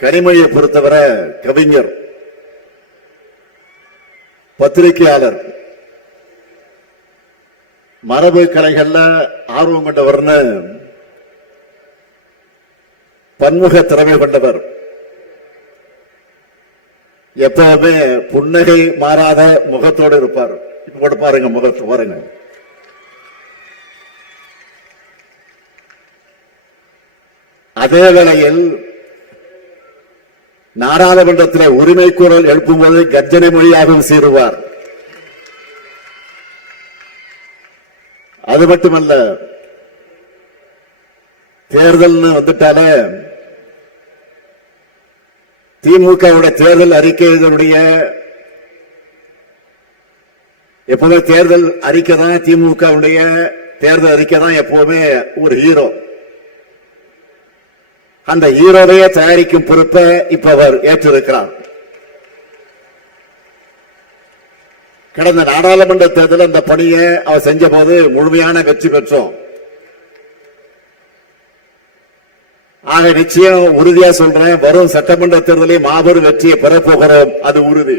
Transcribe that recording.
கனிமொழியை பொறுத்தவரை கவிஞர், பத்திரிகையாளர், மரபு கலைகள்ல ஆர்வம் கொண்டவர்னு பன்முக திறமை கொண்டவர். எப்பவுமே புன்னகை மாறாத முகத்தோடு இருப்பார். இப்ப பாருங்க, முகத்து பாருங்க. அதே வேளையில் நாடாளுமன்றத்தில் உரிமை குரல் எழுப்பும்போது கர்ஜனை மொழியாகவும் சீருவார். அது மட்டுமல்ல, தேர்தல் வந்துட்டாலே திமுகவுடைய தேர்தல் அறிக்கைகளுடைய எப்பவுமே தேர்தல் அறிக்கை தான், திமுகவுடைய தேர்தல் அறிக்கை தான் எப்பவுமே ஒரு ஹீரோ. அந்த ஹீரோவையே தயாரிக்கும் பொறுப்பை இப்ப அவர் ஏற்றிருக்கிறார். கடந்த நாடாளுமன்ற தேர்தல் அந்த பணியை அவர் செஞ்ச போது முழுமையான வெற்றி பெற்றோம். ஆக நிச்சயம் உறுதியா சொல்றேன், வரும் சட்டமன்ற தேர்தலில் மாபெரும் வெற்றியை பெறப்போகிறோம். அது உறுதி.